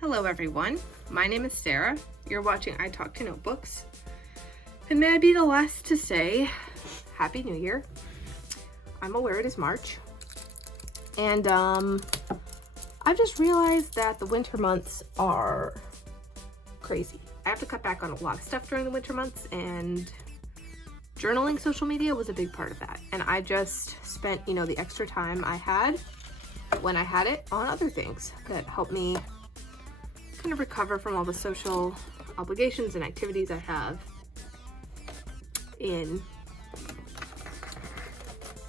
Hello everyone, my name is Sarah. You're watching I Talk to Notebooks. And may I be the last to say Happy New Year. I'm aware it is March. And I've just realized that the winter months are crazy. I have to cut back on a lot of stuff during the winter months, and journaling social media was a big part of that. And I just spent, the extra time I had when I had it on other things that helped me kind of recover from all the social obligations and activities I have in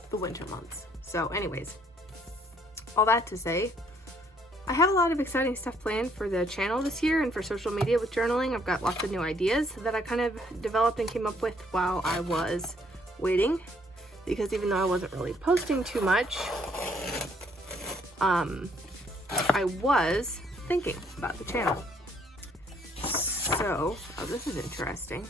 the winter months. So anyways, all that to say, I have a lot of exciting stuff planned for the channel this year and for social media with journaling. I've got lots of new ideas that I kind of developed and came up with while I was waiting, because even though I wasn't really posting too much, I was thinking about the channel. So, this is interesting.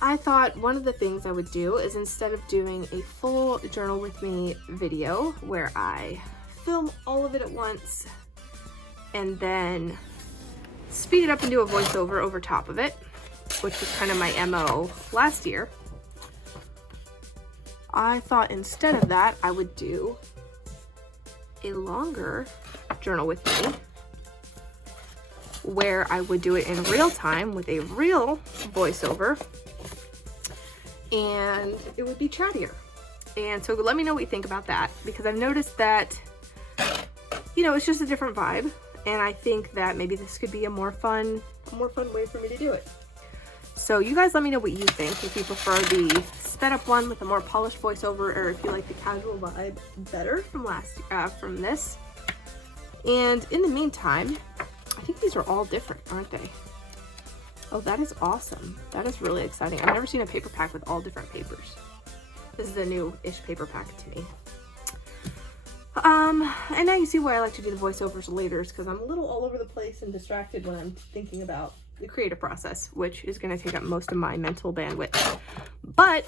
I thought one of the things I would do is, instead of doing a full journal with me video where I film all of it at once and then speed it up and do a voiceover over top of it, which was kind of my MO last year, I thought instead of that I would do a longer journal with me where I would do it in real time with a real voiceover, and it would be chattier. And so let me know what you think about that, because I've noticed that, it's just a different vibe, and I think that maybe this could be a more fun way for me to do it. So you guys let me know what you think, if you prefer the sped up one with a more polished voiceover, or if you like the casual vibe better from this. And in the meantime, I think these are all different, aren't they? Oh, that is awesome. That is really exciting. I've never seen a paper pack with all different papers. This is a new-ish paper pack to me. And now you see why I like to do the voiceovers later, is because I'm a little all over the place and distracted when I'm thinking about the creative process, which is going to take up most of my mental bandwidth. But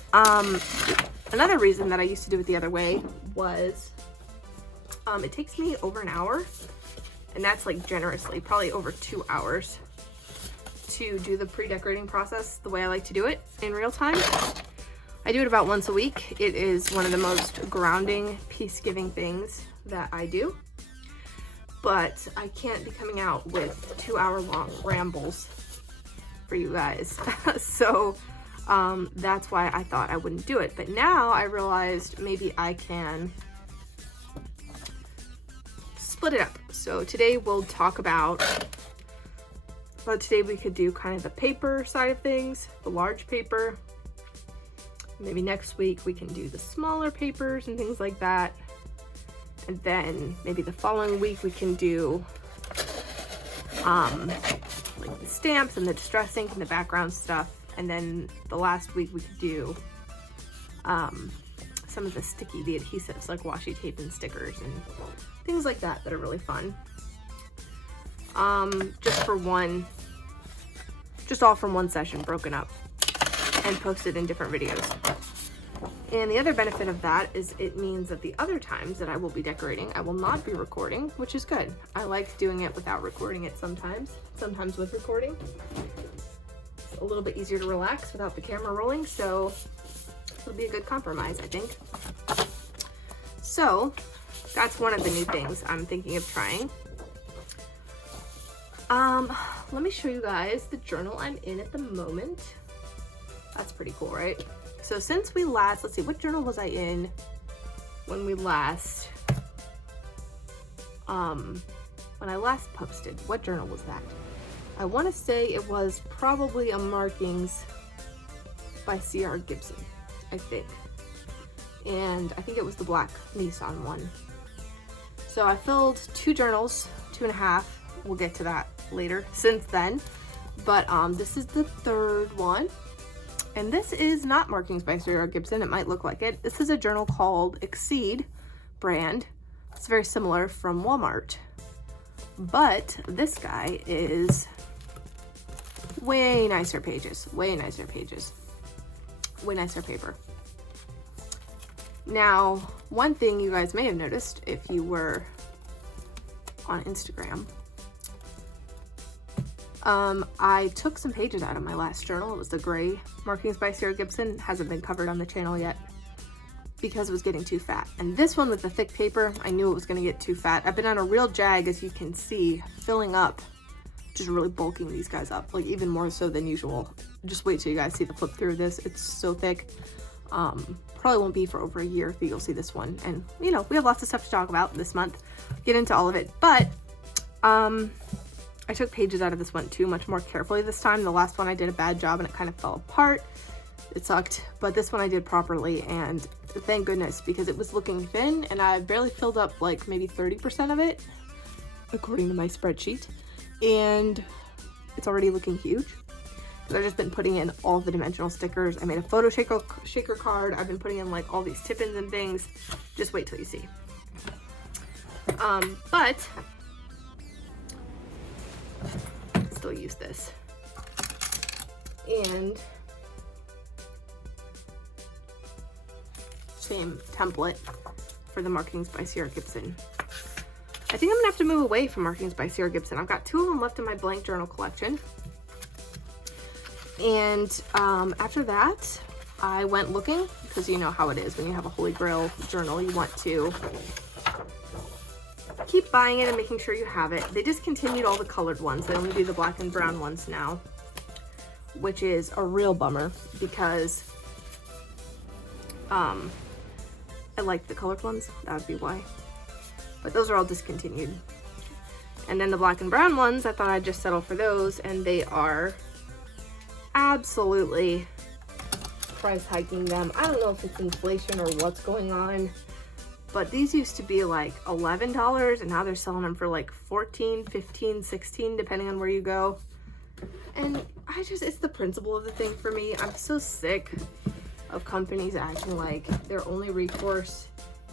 another reason that I used to do it the other way was it takes me over an hour, and that's like generously, probably over 2 hours, to do the pre-decorating process the way I like to do it in real time. I do it about once a week. It is one of the most grounding, peace-giving things that I do. But I can't be coming out with 2-hour-long rambles for you guys. So that's why I thought I wouldn't do it. But now I realized maybe I can split it up. So today we'll talk about, today we could do kind of the paper side of things, the large paper. Maybe next week we can do the smaller papers and things like that. And then maybe the following week we can do like the stamps and the distress ink and the background stuff. And then the last week we could do some of the adhesives, like washi tape and stickers and things like that are really fun. Just all from one session, broken up and posted in different videos. And the other benefit of that is it means that the other times that I will be decorating, I will not be recording, which is good. I like doing it without recording it sometimes with recording. It's a little bit easier to relax without the camera rolling, so it'll be a good compromise, I think. So that's one of the new things I'm thinking of trying. Let me show you guys the journal I'm in at the moment. That's pretty cool, right? So since we last, let's see, what journal was I in when we last, when I last posted? What journal was that? I want to say it was probably a Markings by C.R. Gibson, I think. And I think it was the black Nissan one. So I filled 2 journals, 2.5. We'll get to that later since then. But this is the 3rd one. And this is not Markings by C.R. Gibson. It might look like it. This is a journal called Exceed brand. It's very similar, from Walmart. But this guy is way nicer pages. Way nicer pages. Way nicer paper. Now, one thing you guys may have noticed if you were on Instagram I took some pages out of my last journal. It was the gray Markings by Sarah Gibson. It hasn't been covered on the channel yet because it was getting too fat. And this one with the thick paper, I knew it was gonna get too fat. I've been on a real jag, as you can see, filling up, just really bulking these guys up, like even more so than usual. Just wait till you guys see the flip through of this. It's so thick. Probably won't be for over a year that you'll see this one. And you know, we have lots of stuff to talk about this month. Get into all of it. But I took pages out of this one too much more carefully this time. The last one I did a bad job and it kind of fell apart. It sucked, but this one I did properly, and thank goodness, because it was looking thin and I barely filled up like maybe 30% of it according to my spreadsheet, and it's already looking huge. I've just been putting in all the dimensional stickers. I made a photo shaker card. I've been putting in like all these tip-ins and things. Just wait till you see. But I still use this. And same template for the Markings by Sarah Gibson. I think I'm gonna have to move away from Markings by Sarah Gibson. I've got 2 of them left in my blank journal collection. And after that, I went looking, because you know how it is when you have a Holy Grail journal, you want to keep buying it and making sure you have it. They discontinued all the colored ones. They only do the black and brown ones now, which is a real bummer, because I like the colored ones. That would be why. But those are all discontinued. And then the black and brown ones, I thought I'd just settle for those, and they are absolutely price hiking them. I don't know if it's inflation or what's going on, but these used to be like $11 and now they're selling them for like $14, $15, $16 depending on where you go. And it's the principle of the thing for me. I'm so sick of companies acting like their only recourse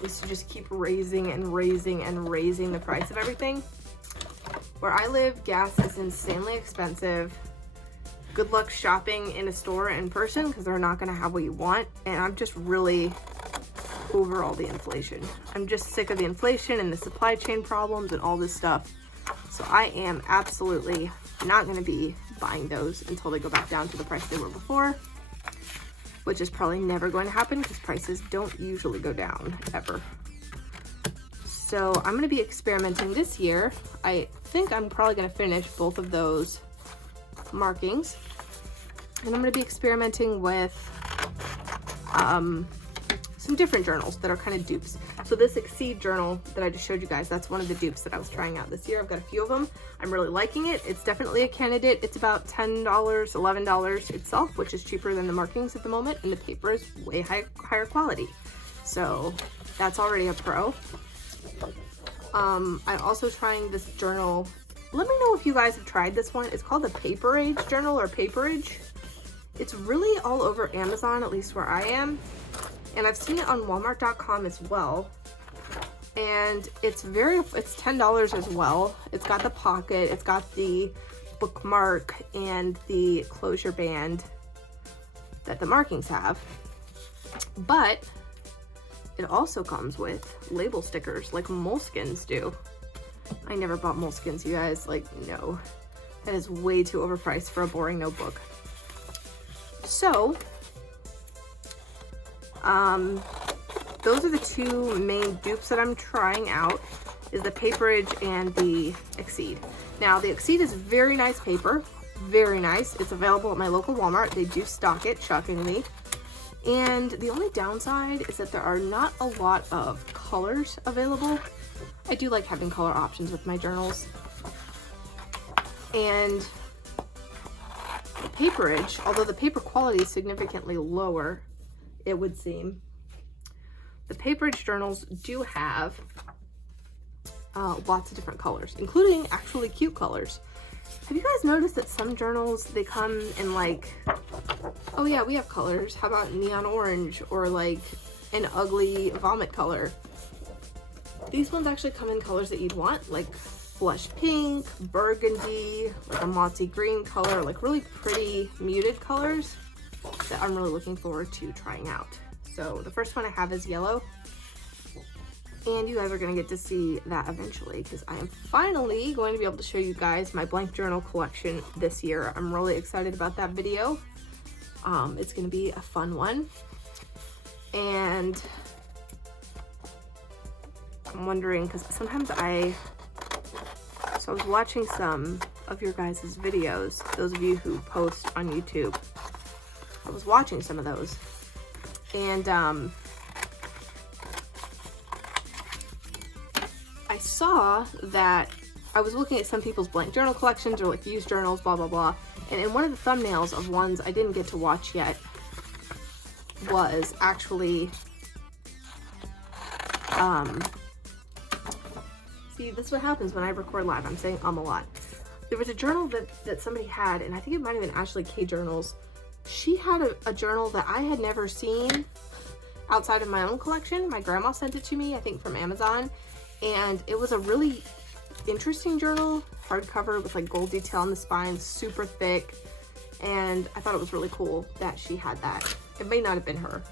is to just keep raising and raising and raising the price of everything. Where I live, gas is insanely expensive. Good luck shopping in a store in person, because they're not going to have what you want. And I'm just really over all the inflation. I'm just sick of the inflation and the supply chain problems and all this stuff. So I am absolutely not going to be buying those until they go back down to the price they were before, which is probably never going to happen because prices don't usually go down ever. So I'm going to be experimenting this year. I think I'm probably going to finish both of those markings, and I'm going to be experimenting with some different journals that are kind of dupes. So this Exceed journal that I just showed you guys, that's one of the dupes that I was trying out this year. I've got a few of them. I'm really liking it. It's definitely a candidate. It's about $10, $11 itself, which is cheaper than the markings at the moment, and the paper is way higher quality. So that's already a pro. I'm also trying this journal. Let me know if you guys have tried this one. It's called the Paper Age journal, or Paperage. It's really all over Amazon, at least where I am. And I've seen it on Walmart.com as well. And it's $10 as well. It's got the pocket, it's got the bookmark and the closure band that the markings have. But it also comes with label stickers like Moleskines do. I never bought Moleskines, you guys. Like, no. That is way too overpriced for a boring notebook. So, those are the 2 main dupes that I'm trying out, is the Paperage and the Exceed. Now, the Exceed is very nice paper. Very nice. It's available at my local Walmart. They do stock it, shockingly. And the only downside is that there are not a lot of colors available. I do like having color options with my journals. And the Paperage, although the paper quality is significantly lower, it would seem, the Paperage journals do have lots of different colors, including actually cute colors. Have you guys noticed that some journals, they come in like, oh yeah, we have colors. How about neon orange, or like an ugly vomit color? These ones actually come in colors that you'd want, like blush pink, burgundy, like a mossy green color, like really pretty muted colors that I'm really looking forward to trying out. So the first one I have is yellow. And you guys are going to get to see that eventually, because I am finally going to be able to show you guys my blank journal collection this year. I'm really excited about that video. It's going to be a fun one. And I'm wondering, because sometimes I was watching some of your guys' videos, those of you who post on YouTube. I was watching some of those, and I saw that I was looking at some people's blank journal collections or like used journals, blah, blah, blah. And in one of the thumbnails of ones I didn't get to watch yet was actually, see, this is what happens when I record live. I'm saying a lot. There was a journal that somebody had, and I think it might have been Ashley K Journals. She had a journal that I had never seen outside of my own collection. My grandma sent it to me, I think from Amazon. And it was a really interesting journal, hardcover with like gold detail on the spine, super thick. And I thought it was really cool that she had that. It may not have been her,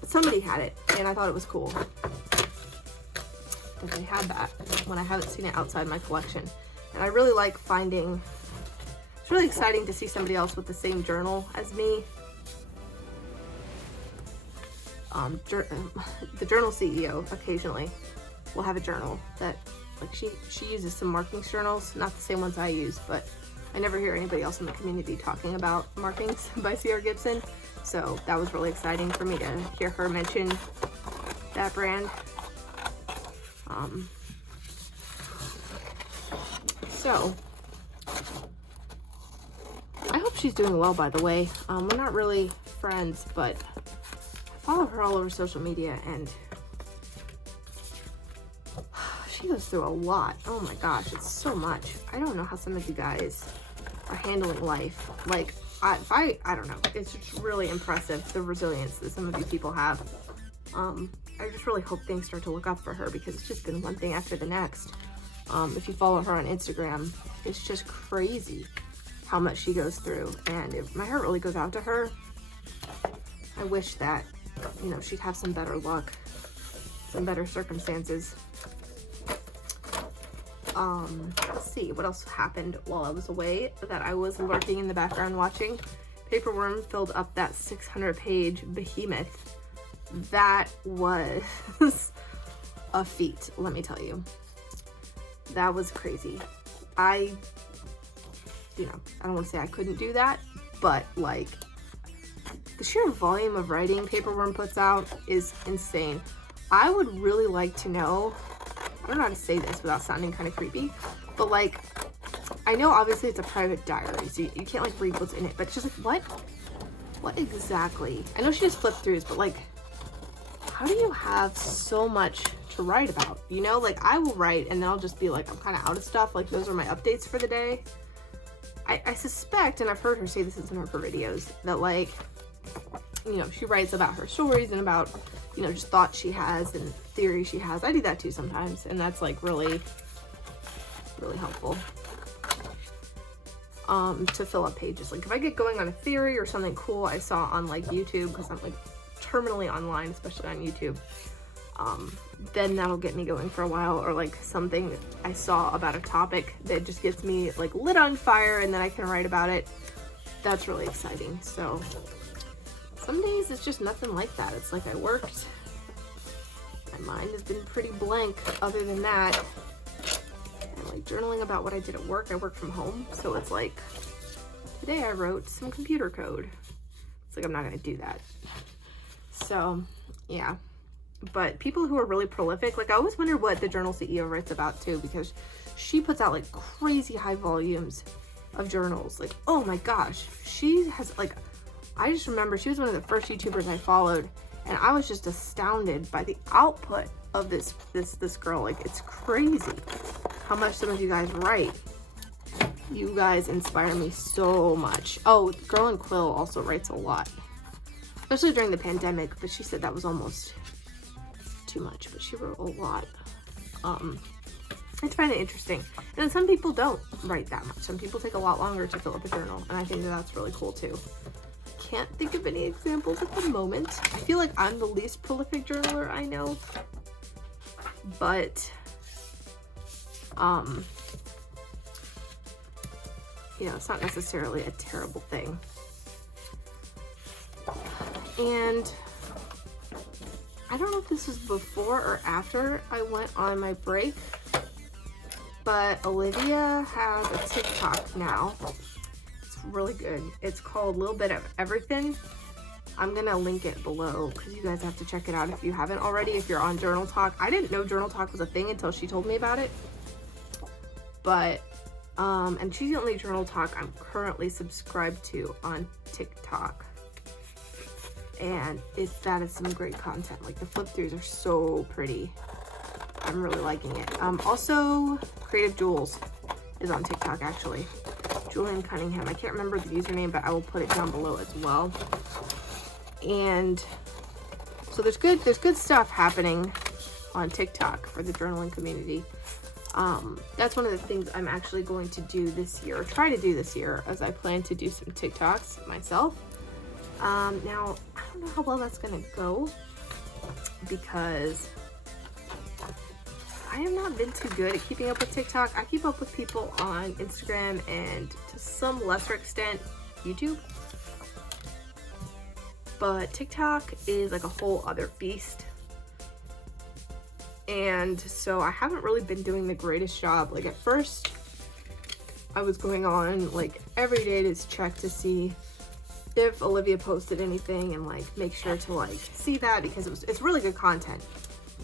but somebody had it, and I thought it was cool that they had that when I haven't seen it outside my collection. And I really like finding, it's really exciting to see somebody else with the same journal as me. The journal CEO occasionally will have a journal that, like, she uses some markings journals, not the same ones I use, but I never hear anybody else in the community talking about markings by C.R. Gibson. So that was really exciting for me to hear her mention that brand. So I hope she's doing well, by the way. We're not really friends, but I follow her all over social media, and she goes through a lot. Oh my gosh, it's so much. I don't know how some of you guys are handling life. Like, I don't know. It's just really impressive, the resilience that some of you people have. I just really hope things start to look up for her, because it's just been one thing after the next. If you follow her on Instagram, it's just crazy how much she goes through, and my heart really goes out to her. I wish that, you know, she'd have some better luck, some better circumstances. Let's see what else happened while I was away that I was lurking in the background watching. Paperworm filled up that 600-page behemoth. That was a feat, let me tell you. That was crazy. I don't want to say I couldn't do that, but like, the sheer volume of writing Paperworm puts out is insane. I would really like to know, I don't know how to say this without sounding kind of creepy, but like, I know obviously it's a private diary, so you can't like read what's in it, but it's just like, what exactly? I know she has flip throughs, but like, how do you have so much to write about? You know, like, I will write and then I'll just be like, I'm kind of out of stuff. Like, those are my updates for the day. I suspect, and I've heard her say this in some of her videos, that like, you know, she writes about her stories and about, you know, just thoughts she has and theories she has. I do that too sometimes, and that's like really, really helpful to fill up pages. Like, if I get going on a theory or something cool I saw on like YouTube, because I'm like terminally online, especially on YouTube, then that'll get me going for a while, or like something I saw about a topic that just gets me like lit on fire, and then I can write about it. That's really exciting. So some days it's just nothing like that. It's like I worked, my mind has been pretty blank other than that. And like journaling about what I did at work, I work from home, so it's like, today I wrote some computer code. It's like, I'm not gonna do that. So yeah, but people who are really prolific, like, I always wonder what the journal CEO writes about too, because she puts out like crazy high volumes of journals. Like, oh my gosh, she has like, I just remember she was one of the first YouTubers I followed, and I was just astounded by the output of this girl. Like, it's crazy how much some of you guys write. You guys inspire me so much. Oh, Girl in Quill also writes a lot, especially during the pandemic, but she said that was almost too much, but she wrote a lot. I find it interesting. And then some people don't write that much. Some people take a lot longer to fill up a journal, and I think that that's really cool too. Can't think of any examples at the moment. I feel like I'm the least prolific journaler I know. but you know, it's not necessarily a terrible thing. And I don't know if this was before or after I went on my break, but Olivia has a TikTok now. It's really good. It's called Little Bit of Everything. I'm gonna link it below because you guys have to check it out if you haven't already, if you're on Journal Talk. I didn't know Journal Talk was a thing until she told me about it. But, and she's the only Journal Talk I'm currently subscribed to on TikTok. And that is some great content. Like the flip throughs are so pretty. I'm really liking it. Also, Creative Jules is on TikTok actually. Julian Cunningham. I can't remember the username, but I will put it down below as well. And so there's good stuff happening on TikTok for the journaling community. That's one of the things I'm actually going to do this year, or try to do this year, as I plan to do some TikToks myself. Now, I don't know how well that's gonna go because I have not been too good at keeping up with TikTok. I keep up with people on Instagram and to some lesser extent, YouTube. But TikTok is like a whole other beast. And so I haven't really been doing the greatest job. Like at first, I was going on like every day to check to see if Olivia posted anything and like make sure to like see that because it's really good content.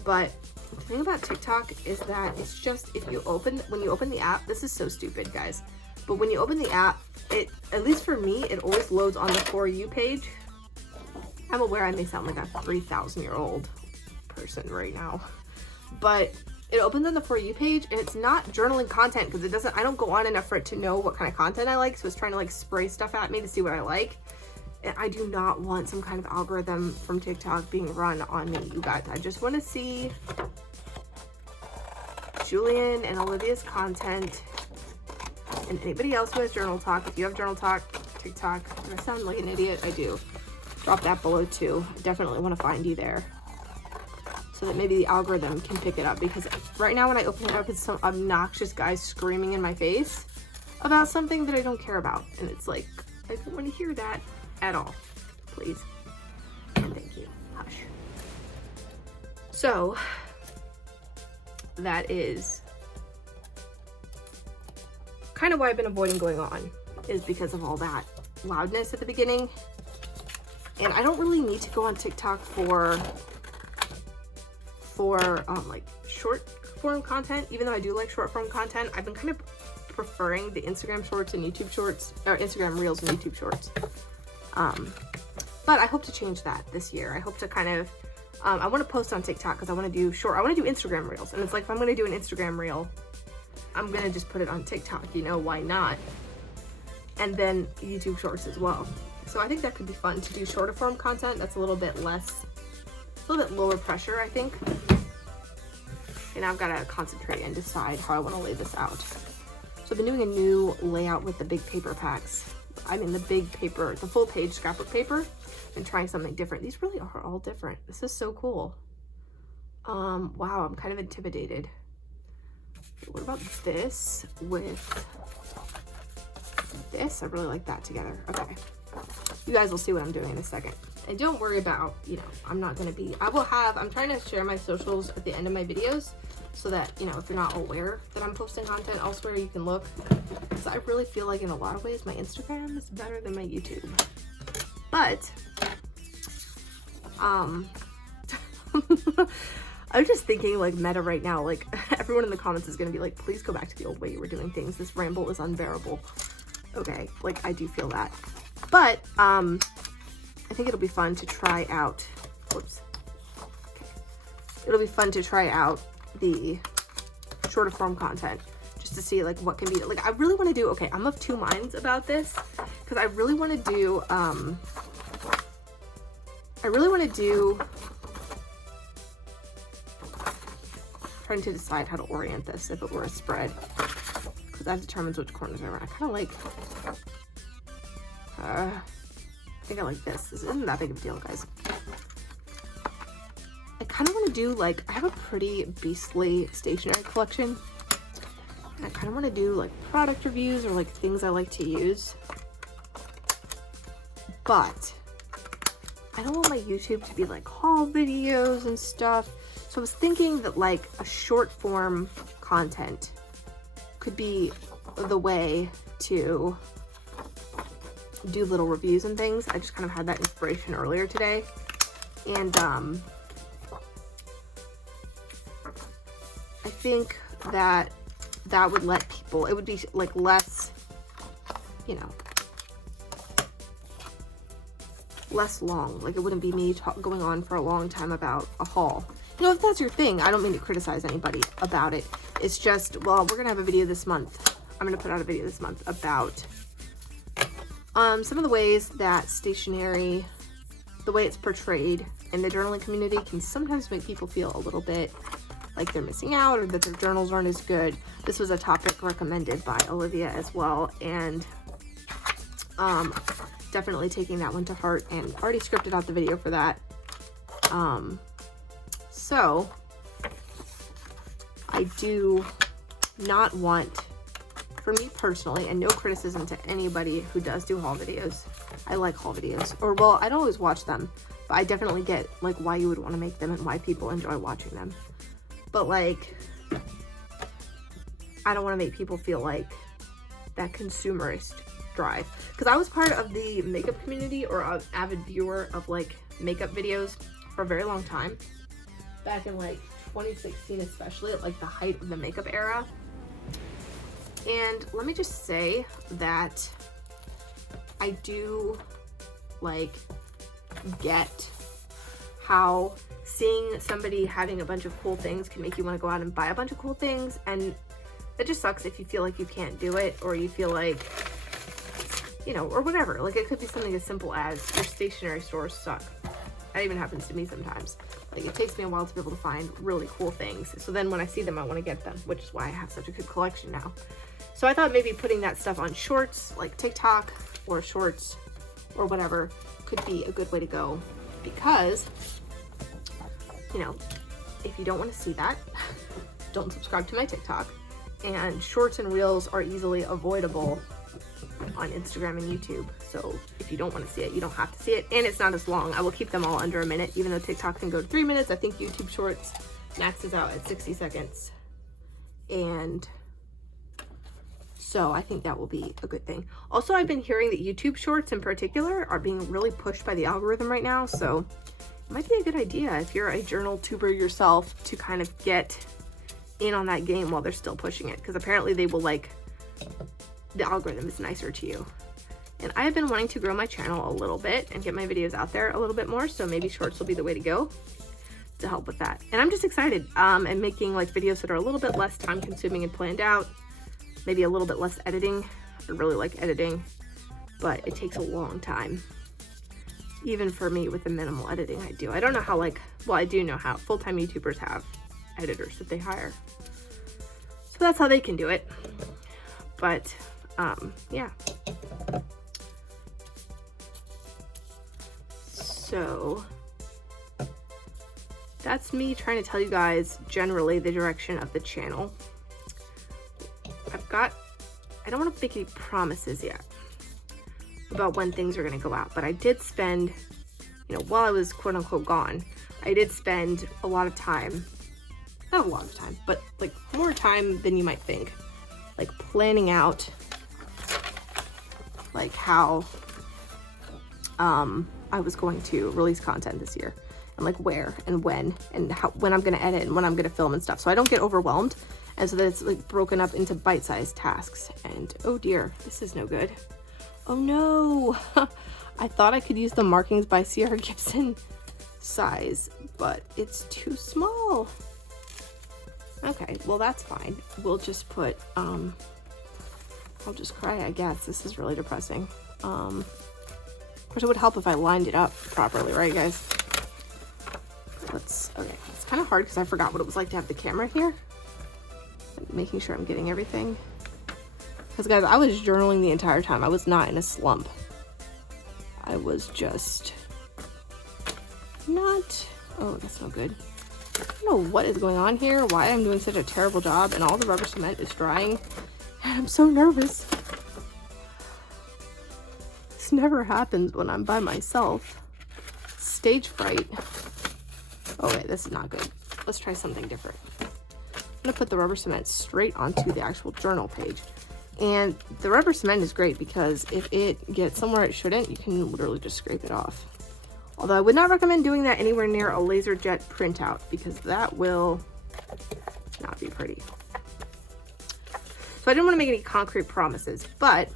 But the thing about TikTok is that it's just when you open the app, this is so stupid guys, but when you open the app, it, at least for me, it always loads on the For You page. I'm aware I may sound like a 3,000-year-old person right now, but it opens on the For You page and it's not journaling content because I don't go on enough for it to know what kind of content I like. So it's trying to like spray stuff at me to see what I like. And I do not want some kind of algorithm from TikTok being run on me, you guys. I just want to see Julian and Olivia's content and anybody else who has Journal Talk. If you have Journal Talk, TikTok, I sound like an idiot, I do. Drop that below too. I definitely want to find you there so that maybe the algorithm can pick it up, because right now when I open it up, it's some obnoxious guy screaming in my face about something that I don't care about. And it's like, I don't want to hear that at all. Please. And thank you. Hush. So that is kind of why I've been avoiding going on, is because of all that loudness at the beginning. And I don't really need to go on TikTok for like short form content, even though I do like short form content. I've been kind of preferring the Instagram shorts and YouTube shorts, or Instagram reels and YouTube shorts. But I hope to change that this year. I hope to kind of, I want to post on TikTok because I want to do Instagram reels. And it's like, if I'm going to do an Instagram reel, I'm going to just put it on TikTok, you know, why not? And then YouTube shorts as well. So I think that could be fun to do shorter form content. That's a little bit lower pressure, I think. And I've got to concentrate and decide how I want to lay this out. So I've been doing a new layout with the big paper packs. I mean the big paper, the full page scrapbook paper, and trying something different. These really are all different. This is so cool. Wow, I'm kind of intimidated. What about this with this? I really like that together. Okay. You guys will see what I'm doing in a second. And don't worry about, you know, I'm trying to share my socials at the end of my videos so that, you know, if you're not aware that I'm posting content elsewhere, you can look. Because I really feel like in a lot of ways, my Instagram is better than my YouTube. But, I'm just thinking like meta right now, like everyone in the comments is going to be like, please go back to the old way you were doing things. This ramble is unbearable. Okay, like I do feel that. But, I think it'll be fun to try out, whoops. Okay. It'll be fun to try out the shorter form content just to see like what can be, like I really want to do, okay, I'm of two minds about this because I really want to do, trying to decide how to orient this if it were a spread, because that determines which corners are. I kind of like, I think I like this. This isn't that big of a deal, guys. I kind of want to do, like, I have a pretty beastly stationery collection. And I kind of want to do, like, product reviews or, like, things I like to use. But I don't want my YouTube to be, like, haul videos and stuff. So I was thinking that, like, a short form content could be the way to do little reviews and things. I just kind of had that inspiration earlier today. And I think that that would let people, it would be like less, you know, less long. Like, it wouldn't be me going on for a long time about a haul. You know, if that's your thing, I don't mean to criticize anybody about it. It's just, well, we're gonna have a video this month. I'm gonna put out a video this month about some of the ways that stationery, the way it's portrayed in the journaling community, can sometimes make people feel a little bit like they're missing out or that their journals aren't as good. This was a topic recommended by Olivia as well, and definitely taking that one to heart and already scripted out the video for that. So I do not want, for me personally, and no criticism to anybody who does do haul videos. I like haul videos, or well, I don't always watch them, but I definitely get like why you would want to make them and why people enjoy watching them. But like, I don't want to make people feel like that consumerist drive, because I was part of the makeup community, or an avid viewer of like makeup videos for a very long time, back in like 2016 especially, at like the height of the makeup era. And let me just say that I do like get how seeing somebody having a bunch of cool things can make you want to go out and buy a bunch of cool things, and it just sucks if you feel like you can't do it, or you feel like, you know, or whatever. Like, it could be something as simple as your stationery stores suck. That even happens to me sometimes. Like, it takes me a while to be able to find really cool things, so then when I see them I want to get them, which is why I have such a good collection now. So I thought maybe putting that stuff on shorts, like TikTok or shorts or whatever, could be a good way to go, because, you know, if you don't want to see that, don't subscribe to my TikTok. And shorts and reels are easily avoidable on Instagram and YouTube. So if you don't want to see it, you don't have to see it. And it's not as long. I will keep them all under a minute, even though TikTok can go to 3 minutes. I think YouTube Shorts maxes out at 60 seconds. And so I think that will be a good thing. Also, I've been hearing that YouTube Shorts in particular are being really pushed by the algorithm right now. So it might be a good idea if you're a journal tuber yourself to kind of get in on that game while they're still pushing it. Because apparently they will, like, the algorithm is nicer to you. And I have been wanting to grow my channel a little bit and get my videos out there a little bit more. So maybe shorts will be the way to go to help with that. And I'm just excited and making like videos that are a little bit less time consuming and planned out. Maybe a little bit less editing. I really like editing, but it takes a long time. Even for me with the minimal editing I do. I don't know how, like, well, I do know how full-time YouTubers have editors that they hire. So that's how they can do it. But yeah. So that's me trying to tell you guys generally the direction of the channel. I don't want to make any promises yet about when things are going to go out, but I did spend, you know, while I was quote unquote gone, I did spend a lot of time, not a lot of time, but like more time than you might think, like planning out like how I was going to release content this year, and like where and when, and how, when I'm going to edit and when I'm going to film and stuff, so I don't get overwhelmed, and so that it's like broken up into bite-sized tasks. And oh dear, this is no good. Oh no. I thought I could use the Markings by Sierra Gibson size, but it's too small. Okay, well that's fine. We'll just put I'll just cry, I guess. This is really depressing. Of course, it would help if I lined it up properly, right, guys? Okay, it's kind of hard because I forgot what it was like to have the camera here. Making sure I'm getting everything. Because, guys, I was journaling the entire time. I was not in a slump. I was just not... Oh, that's no good. I don't know what is going on here, why I'm doing such a terrible job, and all the rubber cement is drying. And I'm so nervous. This never happens when I'm by myself. Stage fright. Oh wait, this is not good. Let's try something different. I'm gonna put the rubber cement straight onto the actual journal page. And the rubber cement is great because if it gets somewhere it shouldn't, you can literally just scrape it off. Although I would not recommend doing that anywhere near a laser jet printout because that will not be pretty. So I didn't want to make any concrete promises, but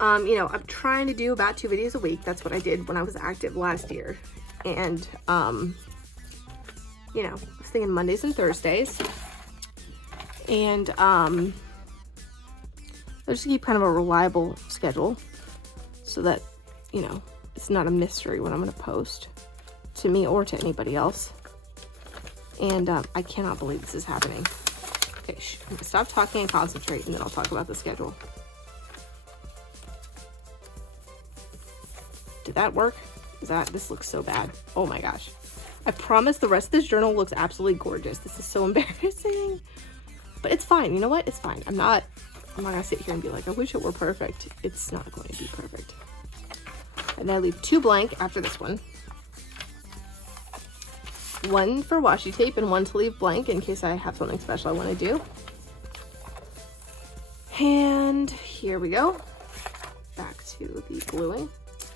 you know, I'm trying to do about 2 videos a week. That's what I did when I was active last year. And you know, I was thinking Mondays and Thursdays. And I'll just keep kind of a reliable schedule so that, you know, it's not a mystery when I'm going to post to me or to anybody else. And I cannot believe this is happening. Okay, I'm going to stop talking and concentrate, and then I'll talk about the schedule. Did that work? This looks so bad. Oh my gosh. I promise the rest of this journal looks absolutely gorgeous. This is so embarrassing. But it's fine. You know what? It's fine. I'm not going to sit here and be like, I wish it were perfect. It's not going to be perfect. And then I leave 2 blank after this one. 1 for washi tape and 1 to leave blank in case I have something special I want to do. And here we go. Back to the gluing.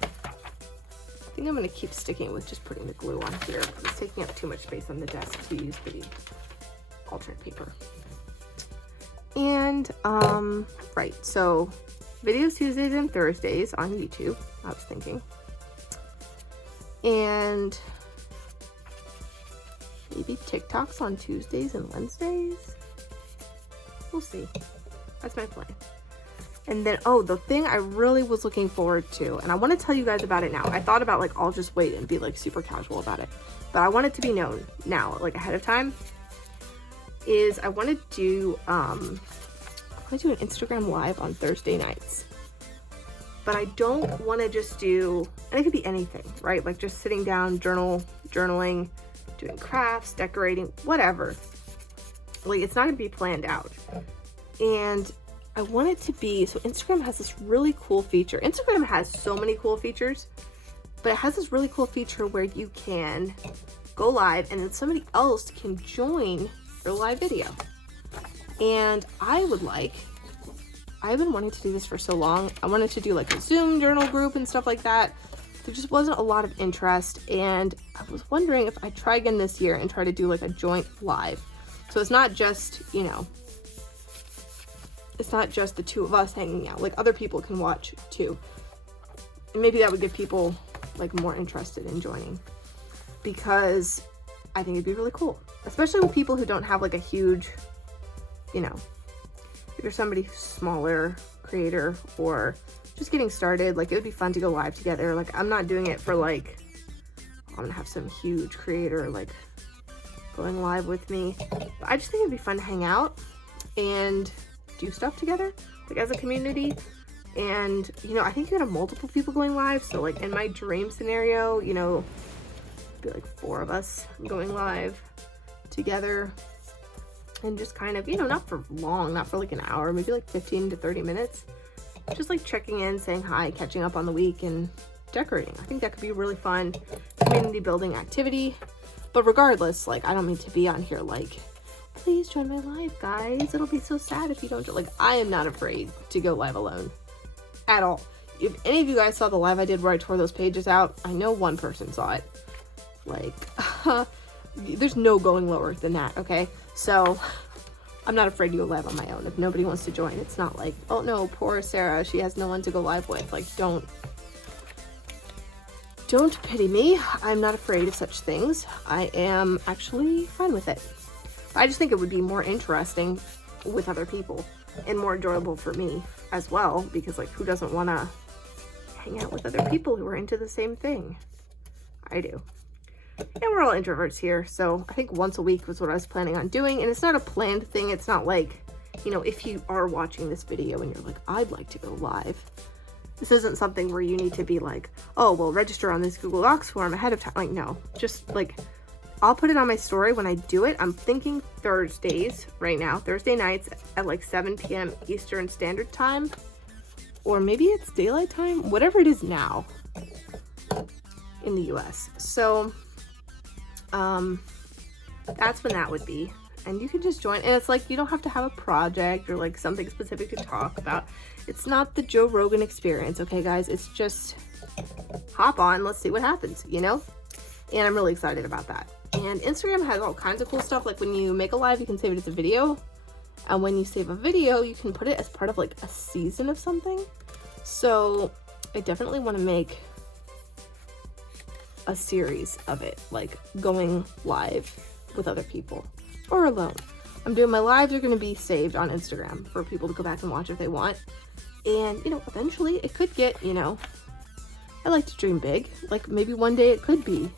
I think I'm going to keep sticking with just putting the glue on here. It's taking up too much space on the desk to use the alternate paper. And, right, so videos Tuesdays and Thursdays on YouTube, I was thinking. And maybe TikToks on Tuesdays and Wednesdays. We'll see. That's my plan. And then, oh, the thing I really was looking forward to, and I want to tell you guys about it now. I thought about, like, I'll just wait and be, like, super casual about it. But I want it to be known now, like, ahead of time. Is I want to do, an Instagram live on Thursday nights. But I don't want to just do, and it could be anything, right? Like, just sitting down, journaling, doing crafts, decorating, whatever. Like, it's not going to be planned out. And I want it to be, so Instagram has this really cool feature. Instagram has so many cool features, but it has this really cool feature where you can go live and then somebody else can join your live video. And I've been wanting to do this for so long. I wanted to do like a Zoom journal group and stuff like that. There just wasn't a lot of interest, and I was wondering if I try again this year and try to do like a joint live. So it's not just, you know, it's not just the 2 of us hanging out, like other people can watch too. And maybe that would get people like more interested in joining, because I think it'd be really cool, especially with people who don't have like a huge, you know, if you're somebody who's smaller creator or just getting started, like it would be fun to go live together. Like I'm not doing it for like, I'm gonna have some huge creator like going live with me, but I just think it'd be fun to hang out and do stuff together, like as a community. And you know, I think you could have multiple people going live. So like in my dream scenario, you know, be like 4 of us going live together, and just kind of, you know, not for long, not for like an hour, maybe like 15 to 30 minutes, just like checking in, saying hi, catching up on the week, and decorating. I think that could be a really fun community building activity. But regardless, like I don't mean to be on here like, please join my live, guys. It'll be so sad if you don't. Like, I am not afraid to go live alone at all. If any of you guys saw the live I did where I tore those pages out, I know one person saw it. Like, there's no going lower than that, okay? So, I'm not afraid to go live on my own. If nobody wants to join, it's not like, oh no, poor Sarah, she has no one to go live with. Like, don't pity me. I'm not afraid of such things. I am actually fine with it. I just think it would be more interesting with other people and more enjoyable for me as well, because like who doesn't want to hang out with other people who are into the same thing? I do. And we're all introverts here, so I think once a week was what I was planning on doing. And it's not a planned thing. It's not like, you know, if you are watching this video and you're like, I'd like to go live, this isn't something where you need to be like, oh, well, register on this Google Docs form ahead of time. Like, no, just like I'll put it on my story when I do it. I'm thinking Thursdays right now, Thursday nights at like 7 p.m. Eastern Standard Time, or maybe it's daylight time, whatever it is now in the US. So that's when that would be. And you can just join, and it's like, you don't have to have a project or like something specific to talk about. It's not the Joe Rogan experience, okay guys? It's just hop on, let's see what happens, you know? And I'm really excited about that. And Instagram has all kinds of cool stuff. Like when you make a live, you can save it as a video. And when you save a video, you can put it as part of like a season of something. So I definitely want to make a series of it, like going live with other people or alone. I'm doing my lives are going to be saved on Instagram for people to go back and watch if they want. And, you know, eventually it could get, you know, I like to dream big. Like maybe one day it could be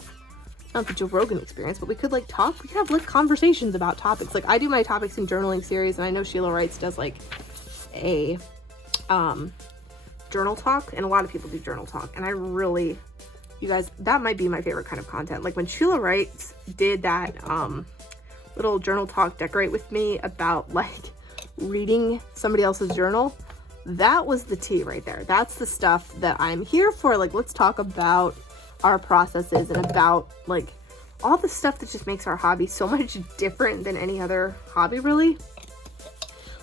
not the Joe Rogan experience, but we could like talk, we could have like conversations about topics. Like I do my topics and journaling series, and I know Sheila Wrights does like a journal talk, and a lot of people do journal talk, and I really, you guys, that might be my favorite kind of content. Like when Sheila Wrights did that little journal talk, Decorate With Me, about like reading somebody else's journal, that was the tea right there. That's the stuff that I'm here for. Like let's talk about our processes and about like all the stuff that just makes our hobby so much different than any other hobby, really.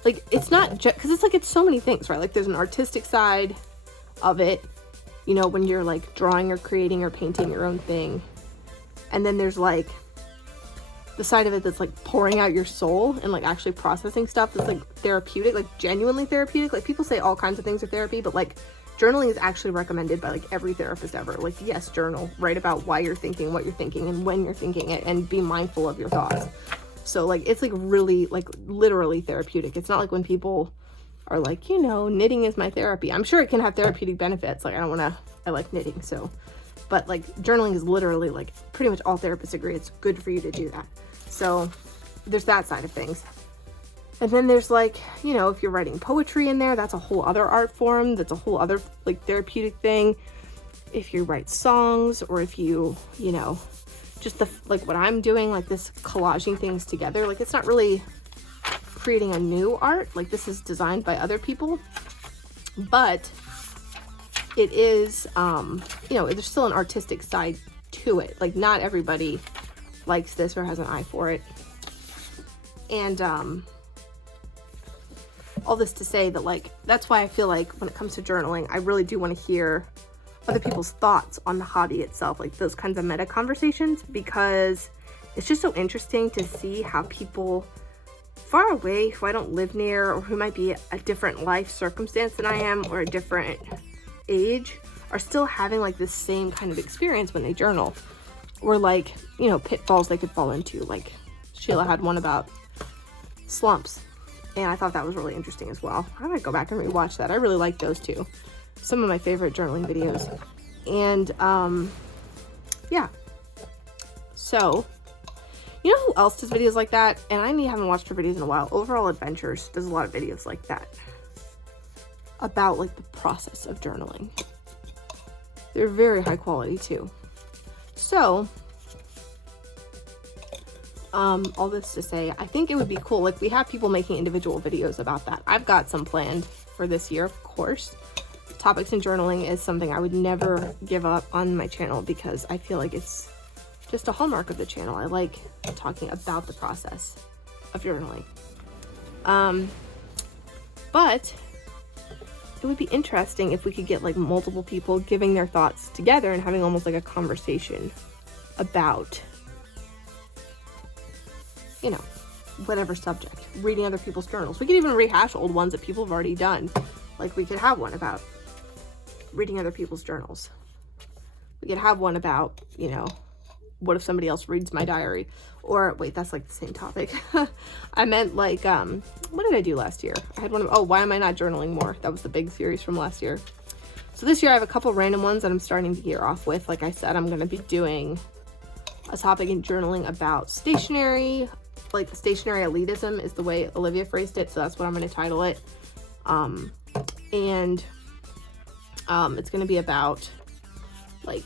Like it's not just because it's like it's so many things, right? Like there's an artistic side of it, you know, when you're like drawing or creating or painting your own thing, and then there's like the side of it that's like pouring out your soul and like actually processing stuff that's like therapeutic, like genuinely therapeutic. Like people say all kinds of things are therapy, but like journaling is actually recommended by like every therapist ever. Like, yes, journal, write about why you're thinking, what you're thinking, and when you're thinking it, and be mindful of your thoughts. So like, it's like really like literally therapeutic. It's not like when people are like, you know, knitting is my therapy. I'm sure it can have therapeutic benefits. Like I like knitting. So, but like journaling is literally like pretty much all therapists agree it's good for you to do that. So there's that side of things. And then there's like, you know, if you're writing poetry in there, that's a whole other art form. That's a whole other like therapeutic thing. If you write songs, or if you know, just the, like what I'm doing, like this collaging things together, like it's not really creating a new art. Like this is designed by other people, but it is, you know, there's still an artistic side to it. Like not everybody likes this or has an eye for it. And, all this to say that like that's why I feel like when it comes to journaling, I really do want to hear other people's thoughts on the hobby itself, like those kinds of meta conversations, because it's just so interesting to see how people far away who I don't live near, or who might be a different life circumstance than I am, or a different age, are still having like this same kind of experience when they journal, or like, you know, pitfalls they could fall into. Like Sheila had one about slumps, and I thought that was really interesting as well. I might go back and rewatch that. I really like those two. Some of my favorite journaling videos. And yeah. So, you know who else does videos like that? And I haven't watched her videos in a while. Overall Adventures does a lot of videos like that, about like the process of journaling. They're very high quality too. So, all this to say, I think it would be cool. Like we have people making individual videos about that. I've got some planned for this year, of course. Topics and journaling is something I would never give up on my channel, because I feel like it's just a hallmark of the channel. I like talking about the process of journaling. But it would be interesting if we could get like multiple people giving their thoughts together and having almost like a conversation about, you know, whatever subject, reading other people's journals. We could even rehash old ones that people have already done. Like we could have one about reading other people's journals. We could have one about, you know, what if somebody else reads my diary? Or wait, that's like the same topic. I meant like, what did I do last year? I had one of, oh, why am I not journaling more? That was the big series from last year. So this year I have a couple random ones that I'm starting to gear off with. Like I said, I'm going to be doing a topic in journaling about stationery, like stationery elitism is the way Olivia phrased it. So that's what I'm going to title it. It's going to be about like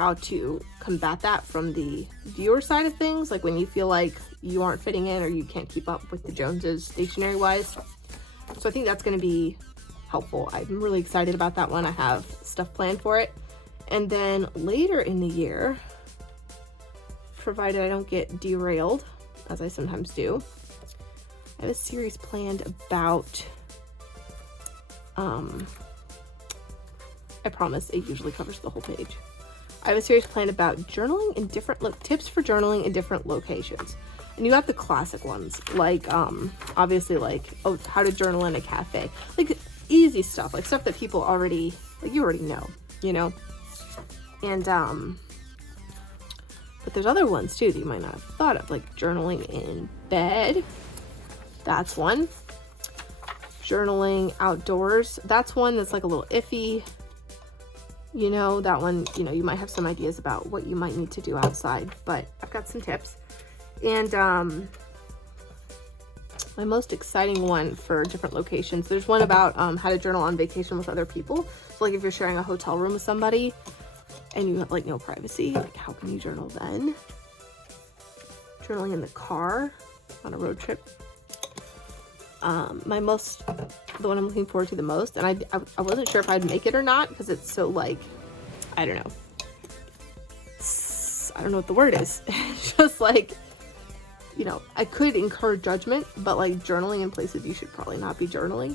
how to combat that from the viewer side of things, like when you feel like you aren't fitting in or you can't keep up with the Joneses stationery wise. So I think that's going to be helpful. I'm really excited about that one. I have stuff planned for it. And then later in the year, provided I don't get derailed, as I sometimes do, I have a series planned about, I promise it usually covers the whole page. I have a series planned about journaling in different tips for journaling in different locations. And you have the classic ones, like obviously like, oh, how to journal in a cafe, like easy stuff, like stuff that people already, like you already know, you know. And but there's other ones too that you might not have thought of, like journaling in bed. That's one. Journaling outdoors. That's one that's like a little iffy. You know, that one, you know, you might have some ideas about what you might need to do outside, but I've got some tips. And my most exciting one for different locations, there's one about how to journal on vacation with other people. So like if you're sharing a hotel room with somebody and you have like no privacy, like how can you journal then? Journaling in the car on a road trip. The one I'm looking forward to the most, and I wasn't sure if I'd make it or not because it's so like, I don't know what the word is. It's just like, you know, I could incur judgment, but like journaling in places you should probably not be journaling.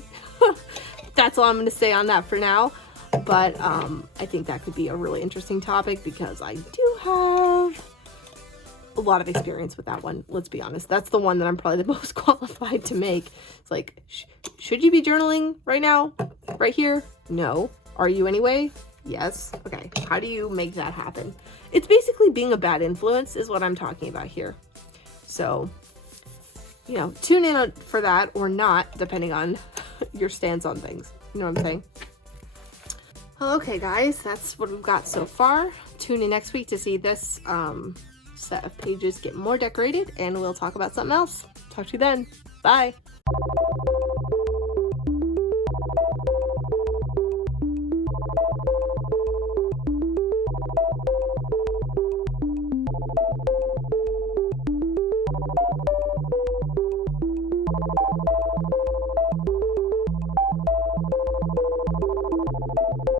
That's all I'm going to say on that for now. But I think that could be a really interesting topic because I do have a lot of experience with that one. Let's be honest. That's the one that I'm probably the most qualified to make. It's like, should you be journaling right now? Right here? No. Are you anyway? Yes. Okay. How do you make that happen? It's basically being a bad influence is what I'm talking about here. So, you know, tune in for that or not, depending on your stance on things. You know what I'm saying? Okay, guys, that's what we've got so far. Tune in next week to see this set of pages get more decorated, and we'll talk about something else. Talk to you then. Bye.